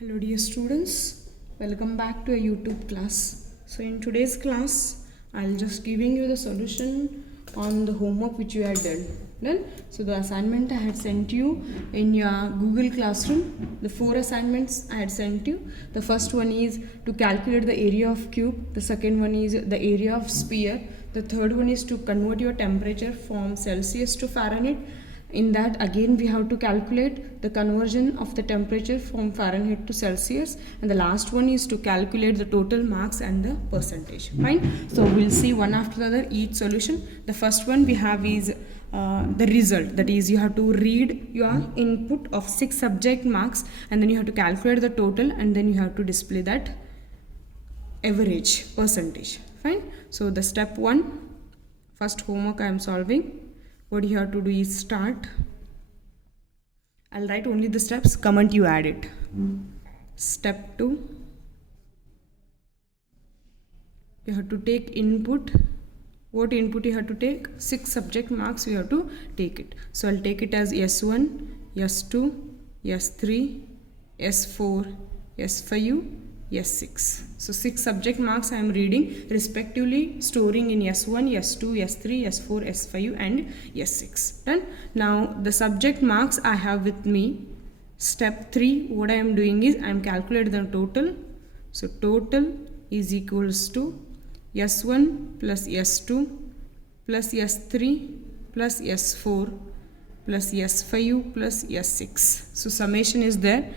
Hello dear students, welcome back to a YouTube class. So in today's class, I'll just giving you the solution on the homework which you had done. So the assignment I had sent you in your Google Classroom, the 4 assignments I had sent you. The first one is to calculate the area of cube. The second one is the area of sphere. The third one is to convert your temperature from Celsius to Fahrenheit. In that again we have to calculate the conversion of the temperature from Fahrenheit to Celsius, and the last one is to calculate the total marks and the percentage. Fine. So we'll see one after the other each solution. The first one we have is the result, that is you have to read your input of 6 subject marks and then you have to calculate the total and then you have to display that average percentage. Fine. So the step 1, first homework I am solving. What you have to do is start. I'll write only the steps, comment you add it. Step 2, you have to take input. What input you have to take? 6 subject marks you have to take it. So I'll take it as S1, S2, S3, S4, S5, S6. So 6 subject marks I am reading, respectively storing in S1, S2, S3, S4, S5 and S6. Done. Now the subject marks I have with me. Step 3, what I am doing is I am calculating the total. So total is equals to S1 plus S2 plus S3 plus S4 plus S5 plus S6. So summation is there.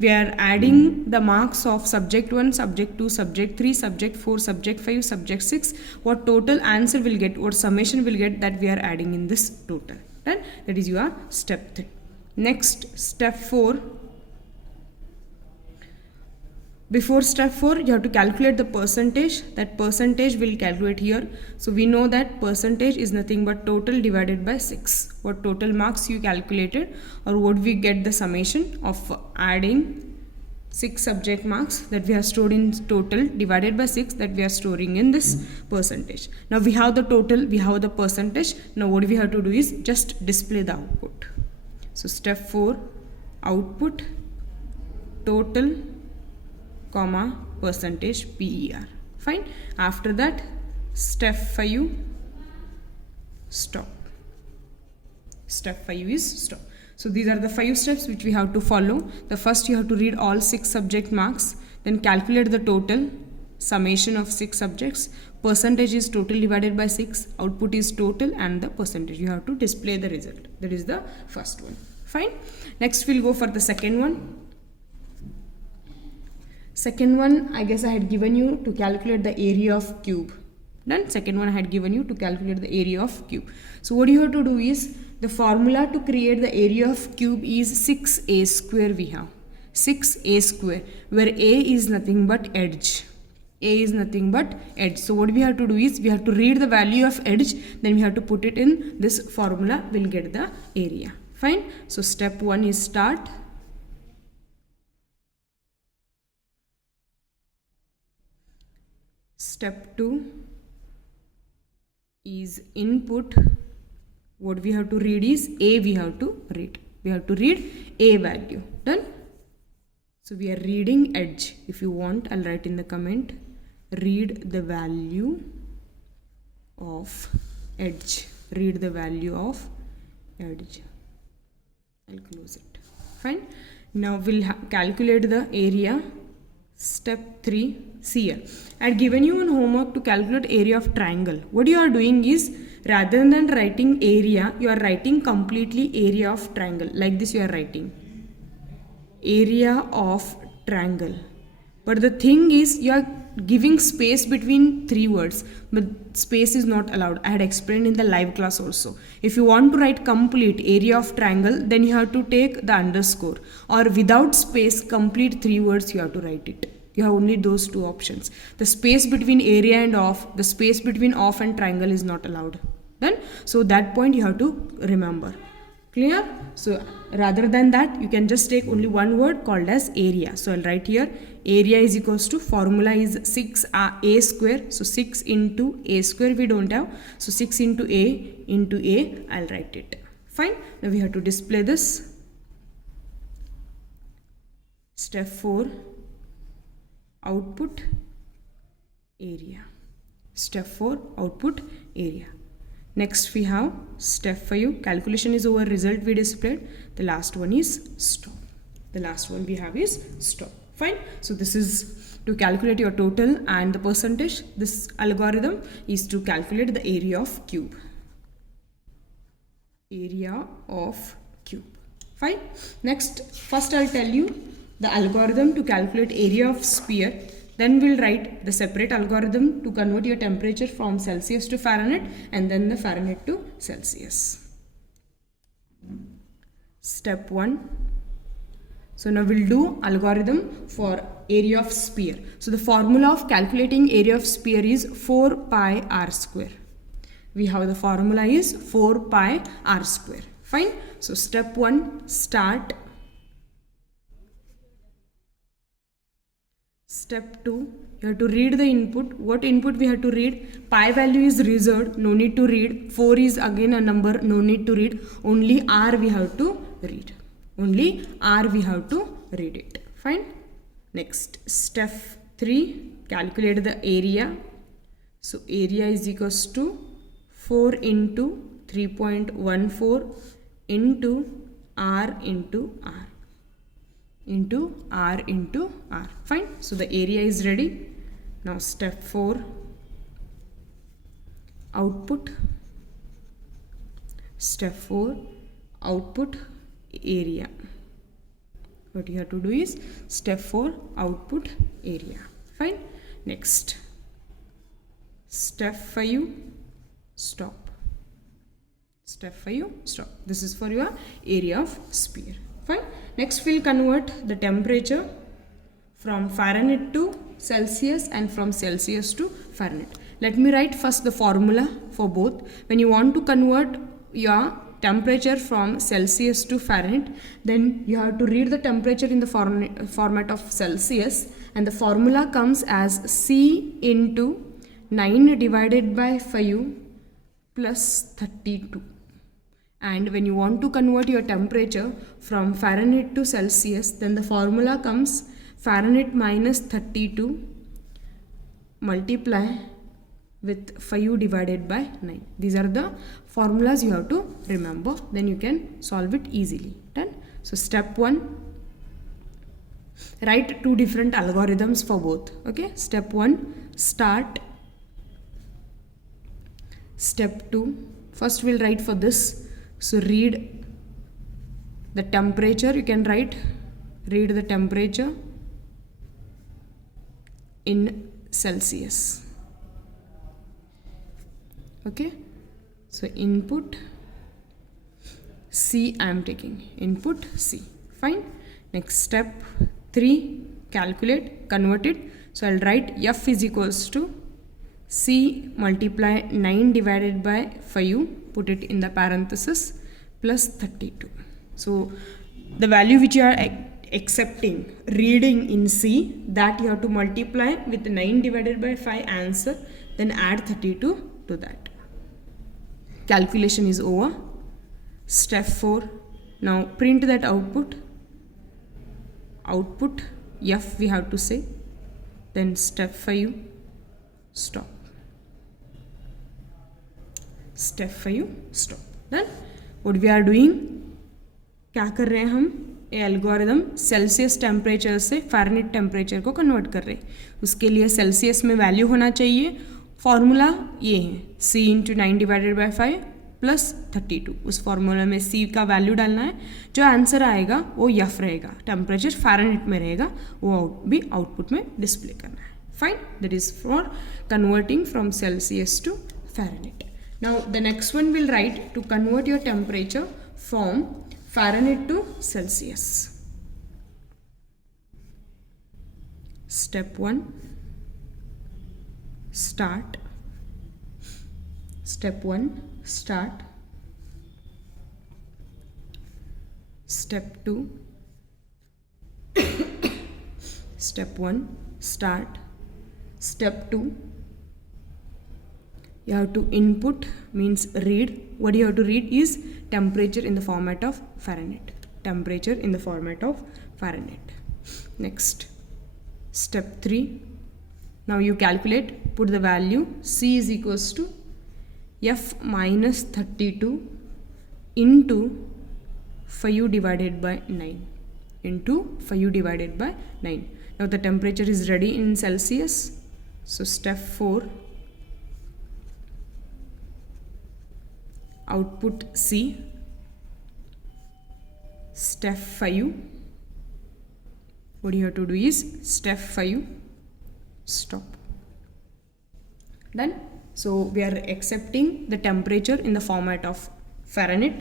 We are adding the marks of subject 1, subject 2, subject 3, subject 4, subject 5, subject 6. What total answer will get, what summation will get, that we are adding in this total. Right? That is your step 3. Next, step 4. Before step 4, you have to calculate the percentage. That percentage will calculate here. So we know that percentage is nothing but total divided by 6. What total marks you calculated, or what we get the summation of adding 6 subject marks that we have stored in total divided by 6 that we are storing in this percentage. Now we have the total, we have the percentage. Now what we have to do is just display the output. So step 4, output, total, comma, percentage, PER. Fine. After that, step 5, stop. Step 5 is stop. So these are the 5 steps which we have to follow. The first, you have to read all 6 subject marks, then calculate the total summation of 6 subjects. Percentage is total divided by 6, output is total, and the percentage. You have to display the result. That is the first one. Fine. Next we'll go for the second one. Second one, I guess I had given you to calculate the area of cube. Then second one I had given you to calculate the area of cube. So what you have to do is, the formula to create the area of cube is 6a square we have. 6a square, where a is nothing but edge. A is nothing but edge. So what we have to do is, we have to read the value of edge, then we have to put it in this formula, we'll get the area. Fine. So step 1 is start. Step 2 is input. What we have to read is A we have to read. We have to read A value. Done? So we are reading edge. If you want, I'll write in the comment. Read the value of edge. Read the value of edge. I'll close it. Fine. Now we'll calculate the area. Step 3, see here. I had given you an homework to calculate area of triangle. What you are doing is, rather than writing area, you are writing completely area of triangle. Like this you are writing area of triangle. But the thing is, you are giving space between 3 words, but space is not allowed. I had explained in the live class also. If you want to write complete area of triangle, then you have to take the underscore, or without space, complete 3 words you have to write it. You have only those 2 options. The space between area and off, the space between off and triangle is not allowed. Then, so that point you have to remember. Clear? So rather than that, you can just take only one word called as area. So I'll write here, area is equals to, formula is 6a square. So 6 into a square we don't have. So 6 into a, I'll write it. Fine. Now we have to display this. Step 4, output area. Step 4, output area. Next we have step 5, calculation is over, result we displayed. The last one is stop. The last one we have is stop. Fine. So this is to calculate your total and the percentage. This algorithm is to calculate the area of cube. Area of cube. Fine. Next, first I'll tell you the algorithm to calculate area of sphere. Then we'll write the separate algorithm to convert your temperature from Celsius to Fahrenheit and then the Fahrenheit to Celsius. Step 1. So now we'll do algorithm for area of sphere. So the formula of calculating area of sphere is 4 pi r square. We have the formula is 4 pi r square. Fine. So step 1, start. Step 2, you have to read the input. What input we have to read? Pi value is reserved, no need to read. 4 is again a number, no need to read. Only r we have to read. Only r we have to read it. Fine. Next, step 3, calculate the area. So area is equals to 4 into 3.14 into r into r. Into r into r. Fine. So the area is ready. Now step 4, output. Step 4, output area. What you have to do is step 4, output area. Fine. Next, step 5, stop. Step 5, stop. This is for your area of sphere. Fine. Next we'll convert the temperature from Fahrenheit to Celsius and from Celsius to Fahrenheit. Let me write first the formula for both. When you want to convert your temperature from Celsius to Fahrenheit, then you have to read the temperature in the format of Celsius, and the formula comes as C into 9 divided by 5 plus 32. And when you want to convert your temperature from Fahrenheit to Celsius, then the formula comes Fahrenheit minus 32 multiply with 5 divided by 9. These are the formulas you have to remember. Then you can solve it easily. Done. So step 1, write 2 different algorithms for both. Okay. Step 1, start. Step 2, first we'll write for this. So read the temperature. You can write read the temperature in Celsius. Okay. So input C I am taking. Input C. Fine. Next step 3, calculate, convert it. So I'll write F is equals to C multiply 9 divided by 5, put it in the parenthesis, plus 32. So the value which you are accepting, reading in C, that you have to multiply with 9 divided by 5 answer, then add 32 to that. Calculation is over. Step 4, now print that output. Output F we have to say. Then step 5, stop. Step 5, stop. Done. What we are doing, क्या कर रहे हैं हम, ये algorithm Celsius temperature से Fahrenheit temperature को convert कर रहे हैं. उसके लिए सेल्सियस में वैल्यू होना चाहिए. फॉर्मूला ये है C into 9 divided by 5 plus 32. उस फॉर्मूला में C का वैल्यू डालना है. जो आंसर आएगा वो F रहेगा, टेम्परेचर फ़ारेनहाइट में रहेगा, वो भी आउटपुट में डिस्प्ले करना है. Fine. That is for converting from Celsius to Fahrenheit. Now the next one will write to convert your temperature from Fahrenheit to Celsius. Step 1, start. Step 1, start. Step 2, step 1, start. Step 2, you have to input, means read. What you have to read is temperature in the format of Fahrenheit. Temperature in the format of Fahrenheit. Next, step 3. Now you calculate, put the value. C is equals to F minus 32 into 5 divided by 9. Into 5 divided by 9. Now the temperature is ready in Celsius. So step 4. Output C. Step 5. What you have to do is step 5. Stop. Done. So we are accepting the temperature in the format of Fahrenheit.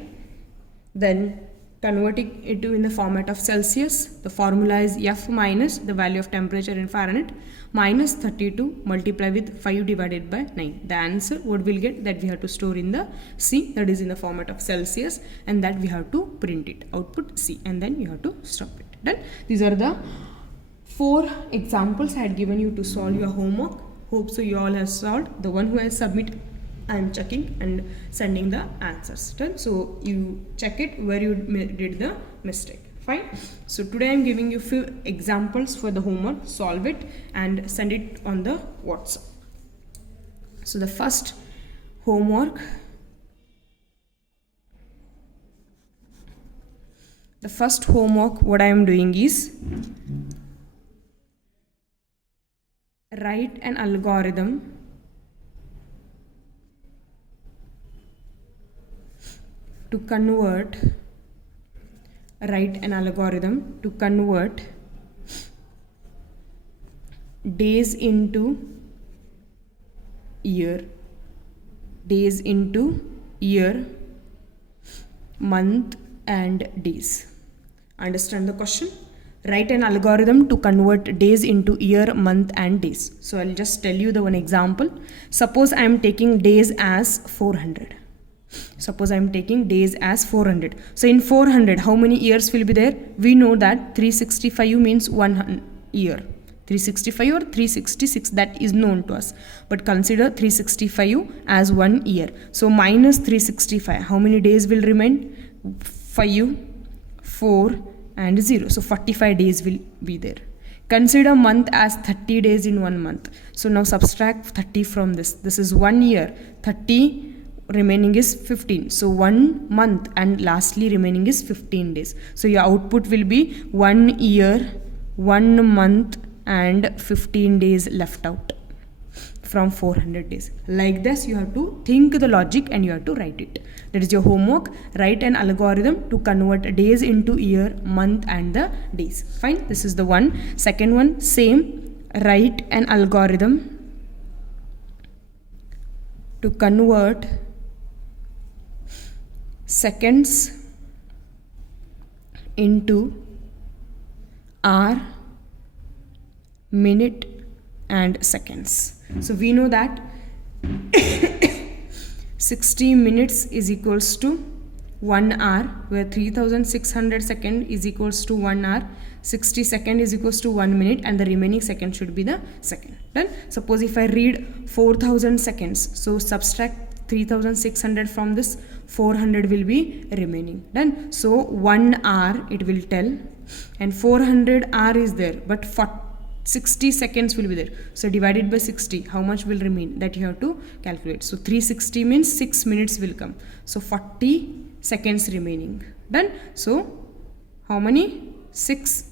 Then converting it to in the format of Celsius. The formula is F minus the value of temperature in Fahrenheit minus 32 multiply with 5 divided by 9. The answer what we'll get, that we have to store in the C, that is in the format of Celsius, and that we have to print it, output C, and then you have to stop it. Done. These are the 4 examples I had given you to solve your homework. Hope so you all have solved. The one who has submitted, I am checking and sending the answers. Done. So you check it where you did the mistake. Fine. So today I am giving you few examples for the homework. Solve it and send it on the WhatsApp. So the first homework. What I am doing is write an algorithm to convert days into year, month and days. Understand the question? Write an algorithm to convert days into year, month and days. So I'll just tell you the one example. Suppose I am taking days as 400. So in 400, how many years will be there? We know that 365 means 1 year. 365 or 366, that is known to us. But consider 365 as 1 year. So minus 365, how many days will remain? 5, 4 and 0. So 45 days will be there. Consider month as 30 days in 1 month. So now subtract 30 from this. This is 1 year. 30 remaining is 15. So 1 month and lastly remaining is 15 days. So your output will be 1 year, 1 month and 15 days left out from 400 days. Like this you have to think the logic and you have to write it. That is your homework. Write an algorithm to convert days into year, month and the days. Fine. This is the one. Second one, same. Write an algorithm to convert seconds into hour, minute and seconds. So we know that 60 minutes is equals to 1 hour, where 3600 second is equals to 1 hour, 60 second is equals to 1 minute and the remaining second should be the second. Done. Suppose if I read 4000 seconds, so subtract 3600 from this, 400 will be remaining. Done. So 1 hour it will tell and 400 hour is there, but 60 seconds will be there. So divided by 60, how much will remain? That you have to calculate. So 360 means 6 minutes will come. So 40 seconds remaining. Done. So how many? 6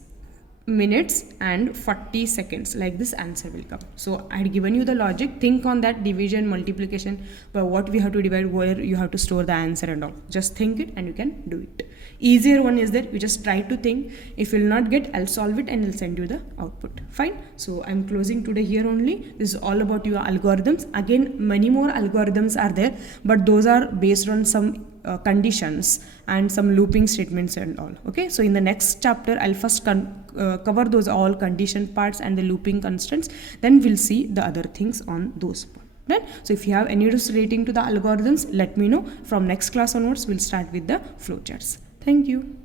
minutes and 40 seconds. Like this answer will come. So I had given you the logic. Think on that division, multiplication, but what we have to divide, where you have to store the answer and all. Just think it and you can do it. Easier one is that you just try to think. If you will not get, I'll solve it and I'll send you the output. Fine. So I'm closing today here only. This is all about your algorithms. Again, many more algorithms are there, but those are based on some conditions and some looping statements and all. Okay. So in the next chapter, I'll first cover those all condition parts and the looping constants. Then we'll see the other things on those parts. Right? So if you have any doubts relating to the algorithms, let me know. From next class onwards, we'll start with the flowcharts. Thank you.